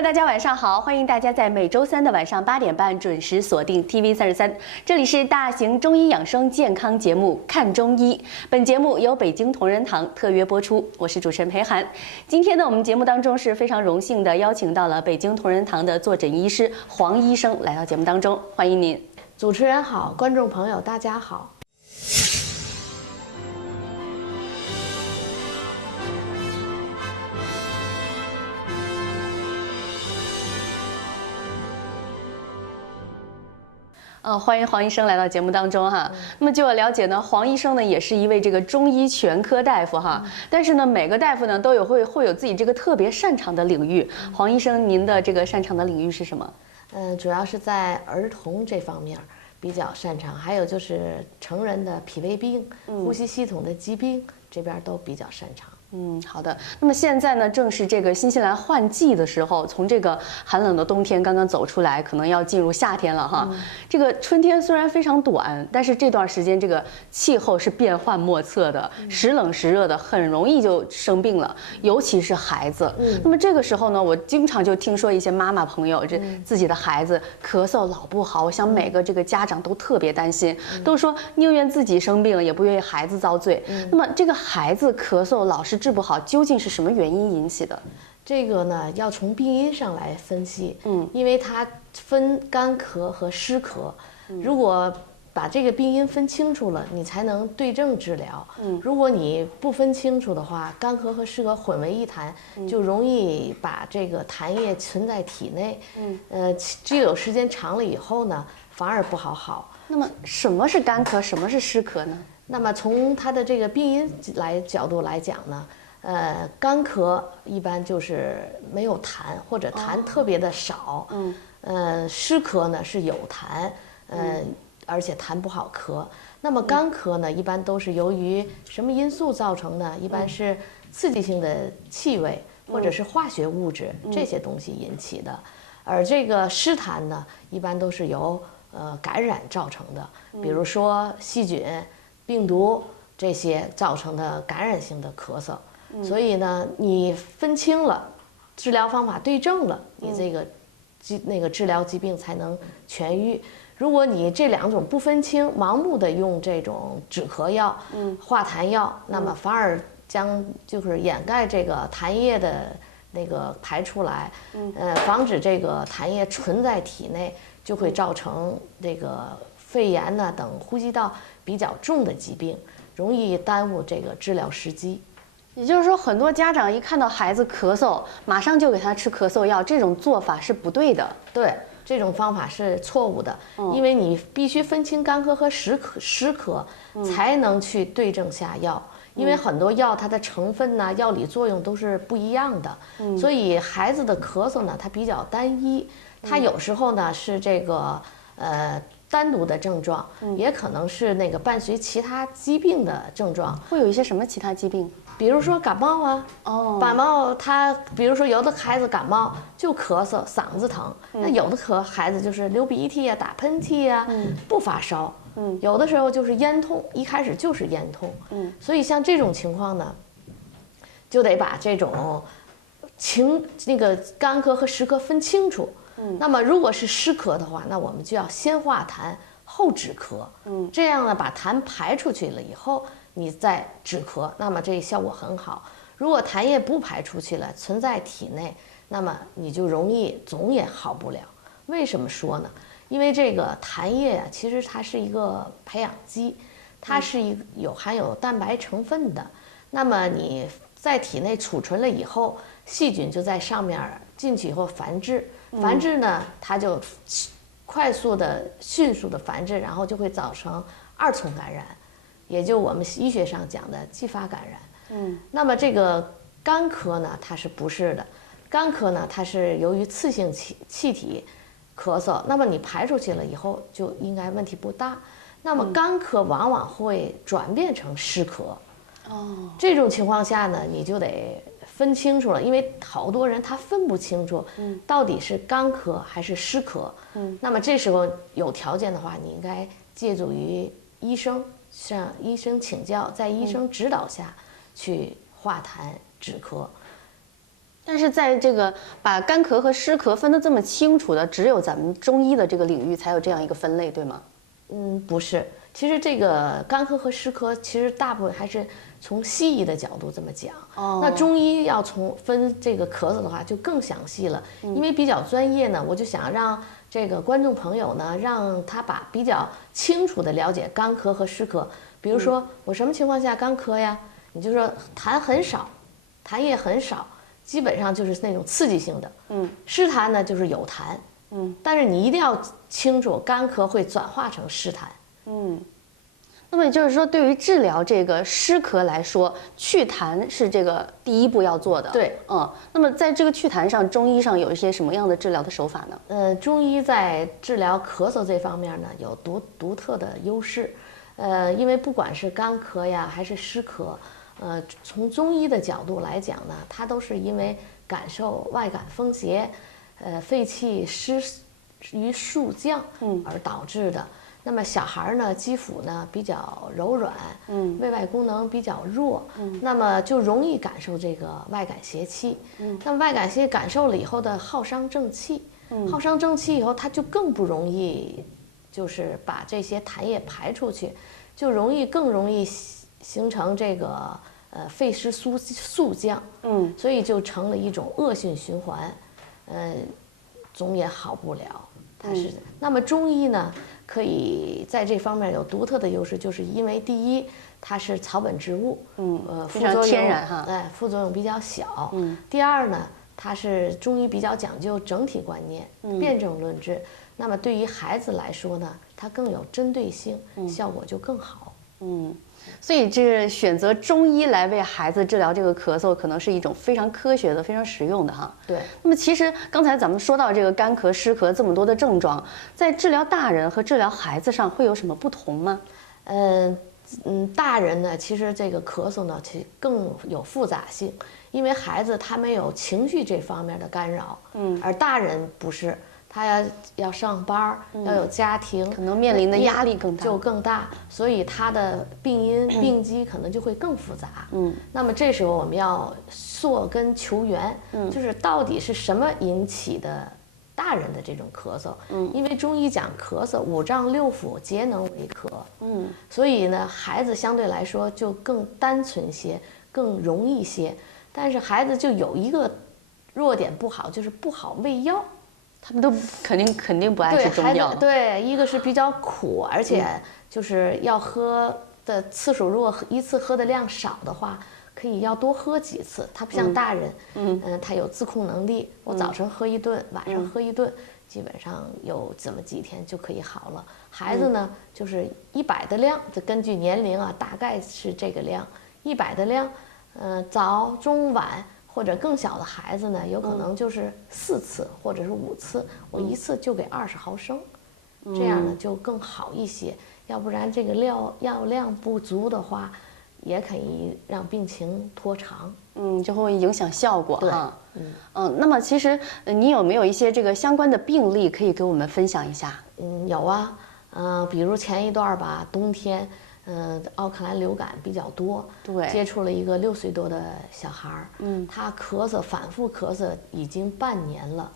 友，大家晚上好！欢迎大家在每周三的晚上8点半准时锁定 TV33，这里是大型中医养生健康节目《看中医》。本节目由北京同仁堂特约播出，我是主持人裴涵。今天呢，我们节目当中是非常荣幸的邀请到了北京同仁堂的坐诊医师黄医生来到节目当中，欢迎您。主持人好，观众朋友大家好。欢迎黄医生来到节目当中哈。那么据我了解呢，黄医生呢也是一位这个中医全科大夫哈。但是呢，每个大夫呢都会有自己这个特别擅长的领域。黄医生，您的这个擅长的领域是什么？主要是在儿童这方面比较擅长，还有就是成人的脾胃病、呼吸系统的疾病这边都比较擅长。好的。那么现在呢，正是这个新西兰换季的时候，从这个寒冷的冬天刚刚走出来，可能要进入夏天了哈。这个春天虽然非常短，但是这段时间这个气候是变幻莫测的，时冷时热的，很容易就生病了，尤其是孩子。那么这个时候呢，我经常就听说一些妈妈朋友，这自己的孩子咳嗽老不好，我想每个这个家长都特别担心，都说宁愿自己生病，也不愿意孩子遭罪。那么这个孩子咳嗽老是治不好，究竟是什么原因引起的？这个呢，要从病因上来分析。因为它分干咳和湿咳。如果把这个病因分清楚了，你才能对症治疗。如果你不分清楚的话，干咳和湿咳混为一谈，就容易把这个痰液存在体内。积留时间长了以后呢，反而不好。那么什么是干咳，什么是湿咳呢？那么从它的这个病因角度来讲呢，干咳一般就是没有痰，或者痰特别的少。湿咳呢是有痰，而且痰不好咳。那么干咳呢，一般都是由于什么因素造成呢？一般是刺激性的气味或者是化学物质这些东西引起的。而这个湿痰呢，一般都是由感染造成的，比如说细菌、病毒这些造成的感染性的咳嗽。所以呢，你分清了，治疗方法对症了，你这个治疗疾病才能痊愈。如果你这两种不分清，盲目的用这种止咳药、化痰药，那么反而就是掩盖这个痰液的那个排出来，防止这个痰液存在体内，就会造成这个肺炎呢等呼吸道比较重的疾病，容易耽误这个治疗时机。也就是说，很多家长一看到孩子咳嗽，马上就给他吃咳嗽药，这种做法是不对的。对，这种方法是错误的，因为你必须分清干咳和湿咳，才能去对症下药。因为很多药它的成分呢、药理作用都是不一样的，所以孩子的咳嗽呢，它比较单一，它有时候呢是这个单独的症状，也可能是那个伴随其他疾病的症状。会有一些什么其他疾病？比如说感冒啊，感冒比如说有的孩子感冒就咳嗽、嗓子疼，那有的孩子就是流鼻涕啊、打喷嚏啊，不发烧。有的时候就是咽痛，一开始就是咽痛。所以像这种情况呢，就得把这种那个干咳和湿咳分清楚。那么如果是湿咳的话，那我们就要先化痰后止咳。这样呢，把痰排出去了以后，你再止咳，那么这效果很好。如果痰液不排出去了，存在体内，那么你就容易总也好不了。为什么说呢？因为这个痰液啊，其实它是一个培养基，它是含有蛋白成分的。那么你在体内储存了以后，细菌就在上面进去以后繁殖，繁殖呢，它就快速的、迅速的繁殖，然后就会造成二重感染，也就我们医学上讲的继发感染。那么这个干咳呢，它是不是的？干咳呢，它是由于次性气体咳嗽，那么你排出去了以后，就应该问题不大。那么干咳往往会转变成湿咳。这种情况下呢，你就得分清楚了，因为好多人他分不清楚，到底是干咳还是湿咳。那么这时候有条件的话，你应该借助于医生，向医生请教，在医生指导下去化痰止咳。但是在这个把干咳和湿咳分得这么清楚的，只有咱们中医的这个领域才有这样一个分类，对吗？不是，其实这个干咳和湿咳，其实大部分还是从西医的角度这么讲。那中医要从分这个咳嗽的话，就更详细了，因为比较专业呢，我就想让这个观众朋友呢，让他把比较清楚的了解干咳和湿咳。比如说我什么情况下干咳呀？你就说痰很少，痰液很少，基本上就是那种刺激性的。湿痰呢就是有痰。但是你一定要清楚，干咳会转化成湿痰。那么也就是说，对于治疗这个湿咳来说，祛痰是这个第一步要做的。对，那么在这个祛痰上，中医上有一些什么样的治疗的手法呢？中医在治疗咳嗽这方面呢，有独特的优势。因为不管是干咳呀，还是湿咳，从中医的角度来讲呢，它都是因为感受外感风邪。肺气湿于肃降而导致的。那么小孩呢，肌肤呢比较柔软，胃外功能比较弱，那么就容易感受这个外感邪气。那么外感邪气感受了以后的耗伤正气，耗伤正气以后，它就更不容易，就是把这些痰液排出去，就更容易形成这个肺湿肃降，所以就成了一种恶性循环。总也好不了，它是。那么中医呢，可以在这方面有独特的优势，就是因为第一，它是草本植物，非常天然哈，副作用比较小。第二呢，它是中医比较讲究整体观念，辩证论治。那么对于孩子来说呢，它更有针对性，效果就更好。所以这选择中医来为孩子治疗这个咳嗽，可能是一种非常科学的、非常实用的哈。对。那么其实刚才咱们说到这个干咳、湿咳这么多的症状，在治疗大人和治疗孩子上会有什么不同吗？大人呢，其实这个咳嗽呢，其实更有复杂性，因为孩子他没有情绪这方面的干扰，而大人不是。他要上班，要有家庭，可能面临的压力更大，所以他的病因病机可能就会更复杂。那么这时候我们要溯根求源，就是到底是什么引起的大人的这种咳嗽？因为中医讲咳嗽五脏六腑皆能为咳，所以呢，孩子相对来说就更单纯些，更容易些。但是孩子就有一个弱点不好，就是不好喂药。他们都肯定不爱吃中药。对，一个是比较苦，而且就是要喝的次数，如果一次喝的量少的话，可以要多喝几次。他不像大人，他有自控能力。我早晨喝一顿，晚上喝一顿，基本上有这么几天就可以好了。孩子呢，就是100的量，就根据年龄啊，大概是这个量，100的量，早中晚。或者更小的孩子呢，有可能就是4次或者是5次，我一次就给20毫升，这样呢就更好一些。要不然这个药量不足的话，也可以让病情拖长，就会影响效果哈。那么其实你有没有一些这个相关的病例可以给我们分享一下？有啊，比如前一段吧，冬天。奥克兰流感比较多，对，接触了一个6岁多的小孩儿，他咳嗽反复咳嗽已经半年了，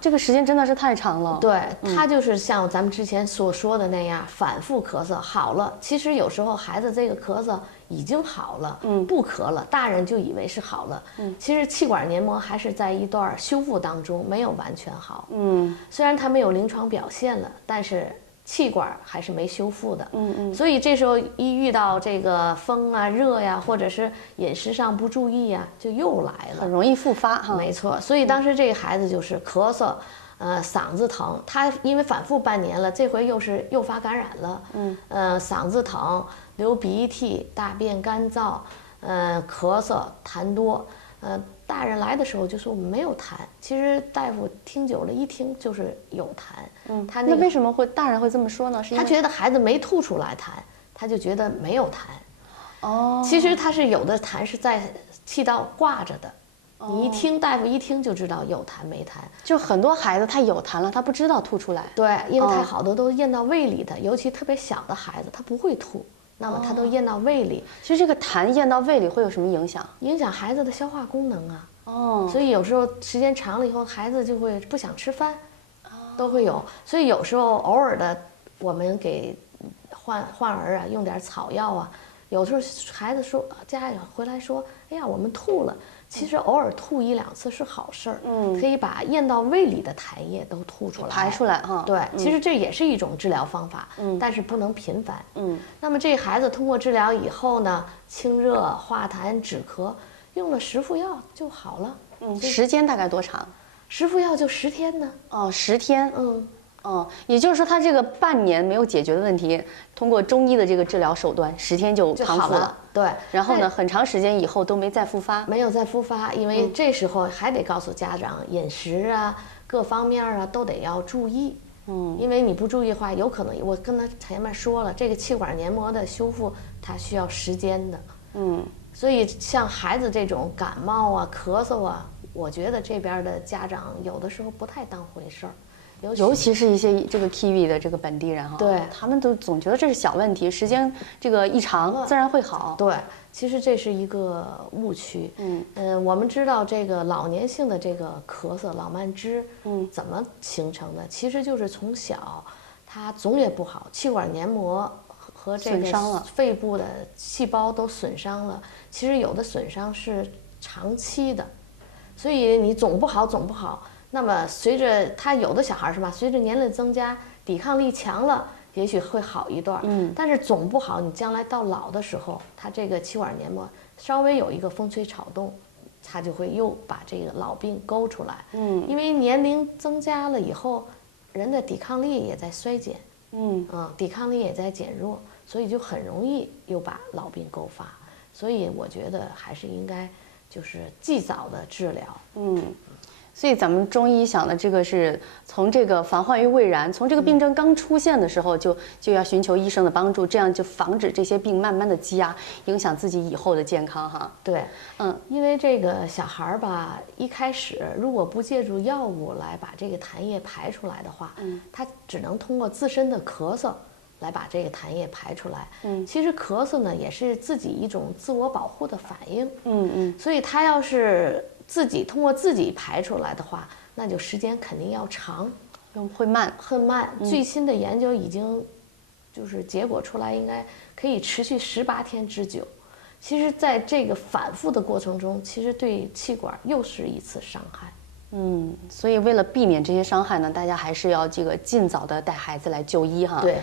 这个时间真的是太长了。对，他就是像咱们之前所说的那样，反复咳嗽好了，其实有时候孩子这个咳嗽已经好了，不咳了，大人就以为是好了，其实气管黏膜还是在一段修复当中，没有完全好，虽然他没有临床表现了，但是。气管还是没修复的，所以这时候一遇到这个风啊、热呀，或者是饮食上不注意呀，就又来了，很容易复发哈。没错，所以当时这个孩子就是咳嗽，嗓子疼，他因为反复半年了，这回又发感染了，嗓子疼、流鼻涕、大便干燥，咳嗽、痰多，大人来的时候就说我们没有痰，其实大夫听久了，一听就是有痰。他那为什么大人会这么说呢？是因为他觉得孩子没吐出来痰，他就觉得没有痰。其实他是有的痰是在气道挂着的，你大夫一听就知道有痰没痰。就很多孩子他有痰了，他不知道吐出来。对，因为他好多都咽到胃里的，尤其特别小的孩子，他不会吐。那么他都咽到胃里，其实这个痰咽到胃里会有什么影响？影响孩子的消化功能啊。哦，所以有时候时间长了以后，孩子就会不想吃饭，都会有。所以有时候偶尔的，我们给患儿啊用点草药啊。有时候孩子说家里回来说，哎呀，我们吐了。其实偶尔吐1、2次是好事儿，可以把咽到胃里的痰液都吐出来，排出来哈。对，其实这也是一种治疗方法，但是不能频繁。那么这孩子通过治疗以后呢，清热化痰止咳，用了10副药就好了。时间大概多长？10副药就10天呢。哦，10天。也就是说，他这个半年没有解决的问题，通过中医的这个治疗手段，10天就康复了。对，然后呢，很长时间以后都没再复发。没有再复发，因为这时候还得告诉家长，饮食啊，各方面啊都得要注意。因为你不注意的话，有可能我跟他前面说了，这个气管黏膜的修复它需要时间的。所以像孩子这种感冒啊、咳嗽啊，我觉得这边的家长有的时候不太当回事儿。尤其是一些这个 Kiwi 的这个本地人哈，对，他们都总觉得这是小问题，时间这个一长自然会好。对，其实这是一个误区。我们知道这个老年性的这个咳嗽、老慢支，怎么形成的？其实就是从小他总也不好，气管黏膜和这个肺部的细胞都损伤了。其实有的损伤是长期的，所以你总不好。那么随着他有的小孩是吧，随着年龄增加，抵抗力强了，也许会好一段。但是总不好，你将来到老的时候，他这个气管黏膜稍微有一个风吹草动，他就会又把这个老病勾出来。因为年龄增加了以后，人的抵抗力也在衰减。抵抗力也在减弱，所以就很容易又把老病勾发。所以我觉得还是应该就是尽早的治疗。所以咱们中医想的这个是从这个防患于未然，从这个病症刚出现的时候就要寻求医生的帮助，这样就防止这些病慢慢的积压，影响自己以后的健康哈。对，因为这个小孩儿吧，一开始如果不借助药物来把这个痰液排出来的话，他只能通过自身的咳嗽来把这个痰液排出来。其实咳嗽呢也是自己一种自我保护的反应。所以他要是通过自己排出来的话，那就时间肯定要长，会慢，很慢。最新的研究已经就是结果出来，应该可以持续18天之久。其实，在这个反复的过程中，其实对气管又是一次伤害。所以为了避免这些伤害呢，大家还是要这个尽早的带孩子来就医哈。对。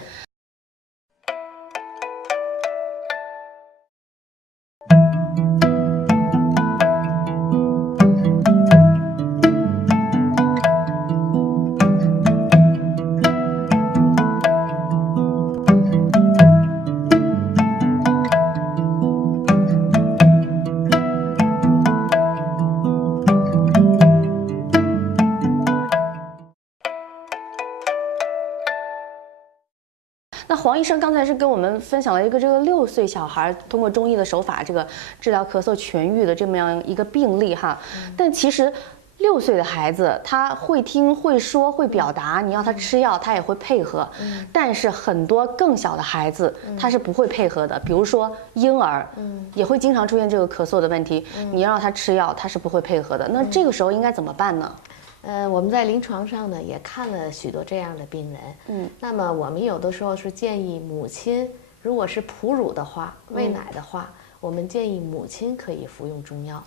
那黄医生刚才是跟我们分享了一个这个6岁小孩通过中医的手法这个治疗咳嗽痊愈的这么样一个病例哈，但其实6岁的孩子他会听会说会表达，你要他吃药他也会配合，但是很多更小的孩子他是不会配合的，比如说婴儿，也会经常出现这个咳嗽的问题，你要让他吃药他是不会配合的，那这个时候应该怎么办呢？我们在临床上呢也看了许多这样的病人。那么我们有的时候是建议母亲，如果是哺乳的话，喂奶的话，我们建议母亲可以服用中药。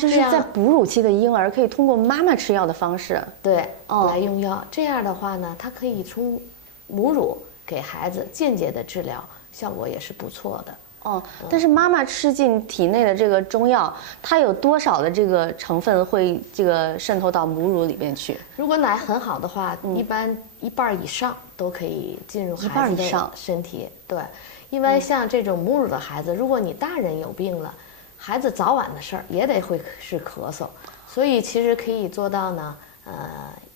就是在哺乳期的婴儿可以通过妈妈吃药的方式，对，来用药。这样的话呢，它可以从母乳给孩子间接的治疗，效果也是不错的。但是妈妈吃进体内的这个中药，它有多少的这个成分会这个渗透到母乳里面去？如果奶很好的话，一般1半以上都可以进入孩子的身体。对，因为像这种母乳的孩子，如果你大人有病了，孩子早晚的事儿也得会是咳嗽，所以其实可以做到呢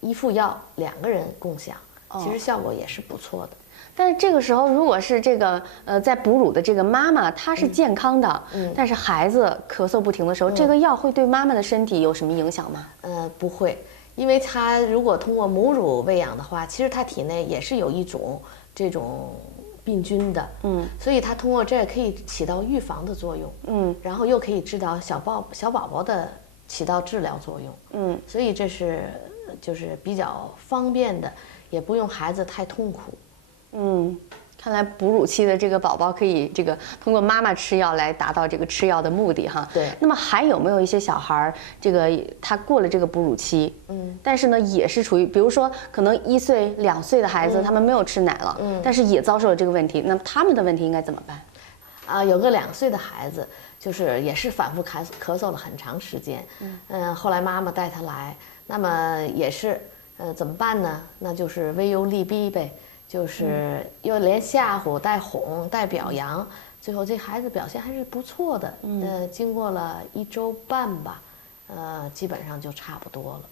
，1副药2个人共享，其实效果也是不错的。但是这个时候，如果是这个在哺乳的这个妈妈，她是健康的，但是孩子咳嗽不停的时候，这个药会对妈妈的身体有什么影响吗？不会，因为她如果通过母乳喂养的话，其实她体内也是有一种这种病菌的，所以它通过这可以起到预防的作用，然后又可以治疗小宝宝的起到治疗作用。所以这是就是比较方便的，也不用孩子太痛苦。看来哺乳期的这个宝宝可以通过妈妈吃药来达到这个吃药的目的哈。对。那么还有没有一些小孩儿，他过了这个哺乳期，但是呢也是处于，比如说可能1岁、2岁的孩子，他们没有吃奶了，但是也遭受了这个问题，那么他们的问题应该怎么办？有个2岁的孩子，就是也是反复咳嗽了很长时间，后来妈妈带他来，那么也是，怎么办呢？那就是威优利弊呗。就是又连吓唬带哄带表扬，最后这孩子表现还是不错的。经过了1周半吧，基本上就差不多了。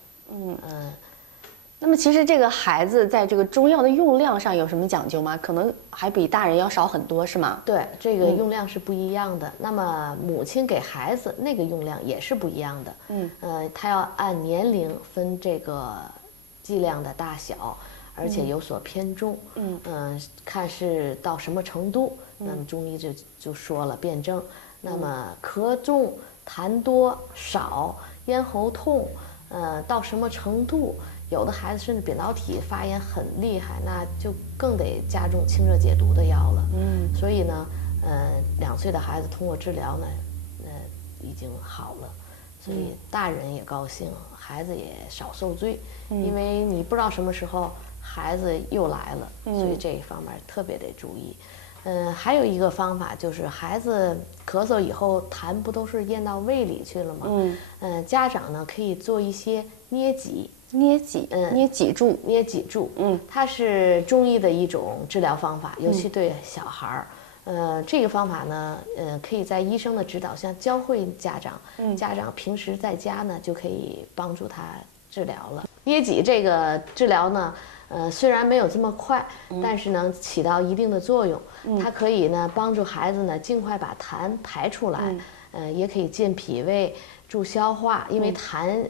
那么其实这个孩子在这个中药的用量上有什么讲究吗？可能还比大人要少很多，是吗？对，这个用量是不一样的。那么母亲给孩子那个用量也是不一样的。他要按年龄分这个剂量的大小。而且有所偏重，看是到什么程度，那么中医就说了辨证。那么咳重、痰多、少、咽喉痛，到什么程度？有的孩子甚至扁桃体发炎很厉害，那就更得加重清热解毒的药了。所以呢，2岁的孩子通过治疗呢，已经好了，所以大人也高兴，孩子也少受罪，因为你不知道什么时候。孩子又来了，所以这一方面特别得注意。还有一个方法就是孩子咳嗽以后痰不都是咽到胃里去了吗？家长呢可以做一些捏脊柱，它是中医的一种治疗方法，尤其对小孩儿。这个方法呢，可以在医生的指导下教会家长，家长平时在家呢就可以帮助他治疗了。捏脊这个治疗呢。虽然没有这么快，但是能起到一定的作用。它可以呢帮助孩子呢尽快把痰排出来，也可以健脾胃、助消化。因为痰，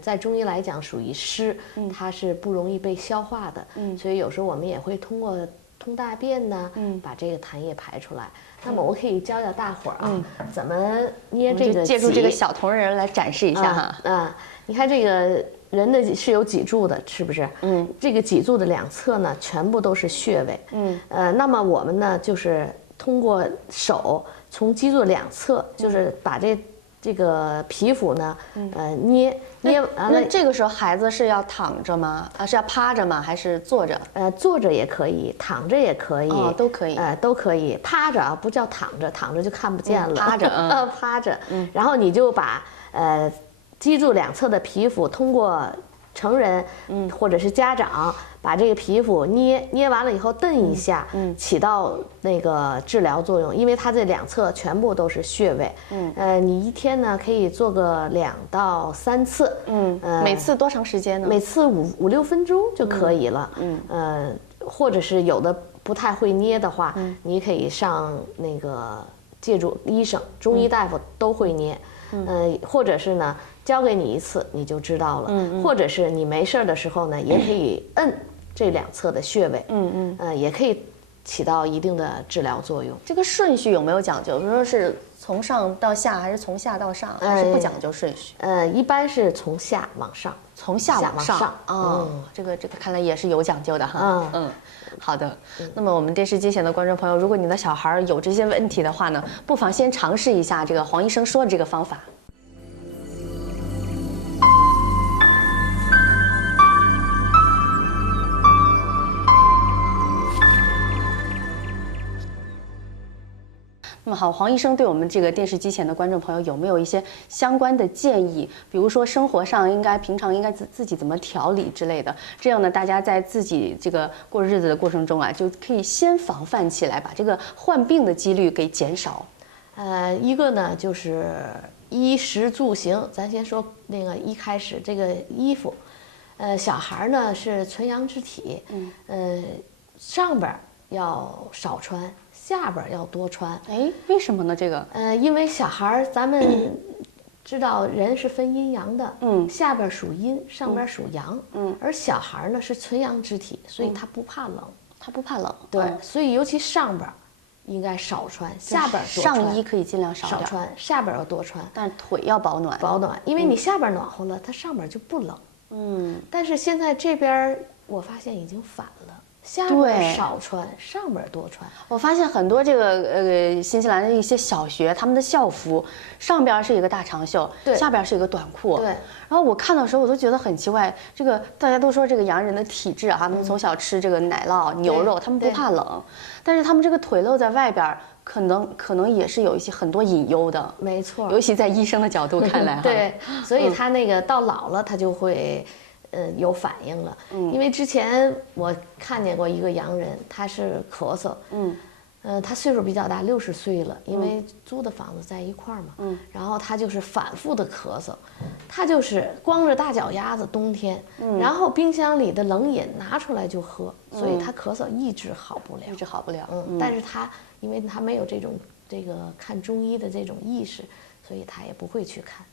在中医来讲属于湿，它是不容易被消化的。所以有时候我们也会通过通大便呢，把这个痰液排出来。那么我可以教大伙儿怎么捏这个。借助这个小铜人来展示一下哈。你看这个。人的是有脊柱的，是不是？这个脊柱的2侧呢，全部都是穴位。那么我们呢，就是通过手从脊柱2侧，就是把这个皮肤呢，捏。那这个时候孩子是要躺着吗？是要趴着吗？还是坐着？坐着也可以，躺着也可以，都可以。都可以。趴着不叫躺着，躺着就看不见了。趴着，趴着。然后你就把脊柱2侧的皮肤通过成人，或者是家长把这个皮肤捏完了以后蹬一下，起到那个治疗作用。因为它这2侧全部都是穴位。你一天呢可以做个2到3次。每次多长时间呢？每次5、6分钟就可以了。或者是有的不太会捏的话，你可以上那个借助医生、中医大夫都会捏。或者是呢。教给你1次你就知道了，或者是你没事的时候呢，也可以摁这2侧的穴位，也可以起到一定的治疗作用。这个顺序有没有讲究？比如说是从上到下，还是从下到上，还是不讲究顺序？一般是从下往上，从下往上。这个看来也是有讲究的哈。好的。那么我们电视机前的观众朋友，如果你的小孩有这些问题的话呢，不妨先尝试一下这个黄医生说的这个方法。那么好，黄医生对我们这个电视机前的观众朋友有没有一些相关的建议？比如说生活上平常应该自己怎么调理之类的，这样呢，大家在自己这个过日子的过程中啊，就可以先防范起来，把这个患病的几率给减少。一个呢就是衣食住行，咱先说那个一开始这个衣服，小孩呢是纯阳之体，上边要少穿。下边要多穿，为什么呢？这个，因为小孩咱们知道人是分阴阳的，下边属阴，上边属阳，而小孩呢是纯阳之体，所以他不怕冷，他不怕冷，对，所以尤其上边应该少穿，下边多穿。上衣可以尽量少穿，下边要多穿，但腿要保暖。保暖，因为你下边暖和了，它上边就不冷。但是现在这边我发现已经反了。下边少穿，上边多穿。我发现很多这个新西兰的一些小学，他们的校服上边是一个大长袖，下边是一个短裤。对。然后我看到的时候，我都觉得很奇怪，这个大家都说这个洋人的体质啊，他们从小吃这个奶酪、牛肉，他们不怕冷，但是他们这个腿露在外边，可能也是有一些很多隐忧的。没错。尤其在医生的角度看来，对，所以他那个到老了，他就会。有反应了，因为之前我看见过一个洋人，他是咳嗽，他岁数比较大，60岁了，因为租的房子在一块儿嘛，然后他就是反复的咳嗽，他就是光着大脚丫子冬天，然后冰箱里的冷饮拿出来就喝，所以他咳嗽一直好不了，一直好不了，但是他因为他没有这个看中医的这种意识，所以他也不会去看，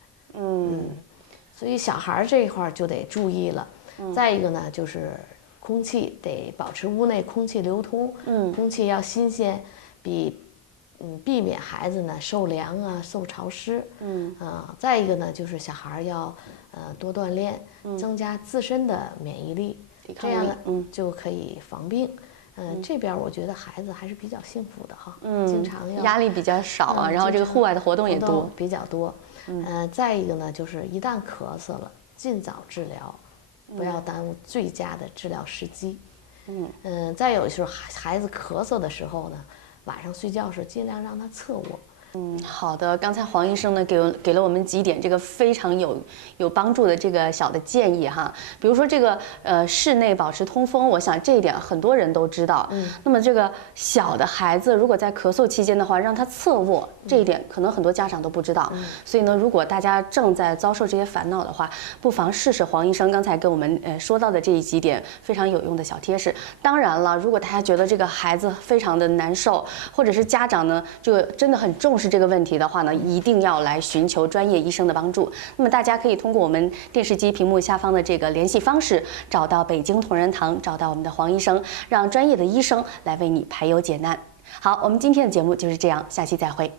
所以小孩这一块就得注意了。再一个呢，就是空气得保持屋内空气流通，空气要新鲜，避免孩子呢受凉啊、受潮湿。再一个呢，就是小孩要多锻炼，增加自身的免疫力，这样就可以防病。这边我觉得孩子还是比较幸福的哈，经常压力比较少啊，然后这个户外的活动也多，比较多。再一个呢，就是一旦咳嗽了，尽早治疗，不要耽误最佳的治疗时机。再有就是孩子咳嗽的时候呢，晚上睡觉时尽量让他侧卧。好的。刚才黄医生呢给了我们几点这个非常有帮助的这个小的建议哈，比如说这个室内保持通风，我想这一点很多人都知道。那么这个小的孩子如果在咳嗽期间的话，让他侧卧，这一点可能很多家长都不知道。所以呢，如果大家正在遭受这些烦恼的话，不妨试试黄医生刚才跟我们说到的这几点非常有用的小贴士。当然了，如果大家觉得这个孩子非常的难受，或者是家长呢这个真的很重视这个问题的话呢，一定要来寻求专业医生的帮助。那么大家可以通过我们电视机屏幕下方的这个联系方式，找到北京同仁堂，找到我们的黄医生，让专业的医生来为你排忧解难。好，我们今天的节目就是这样，下期再会。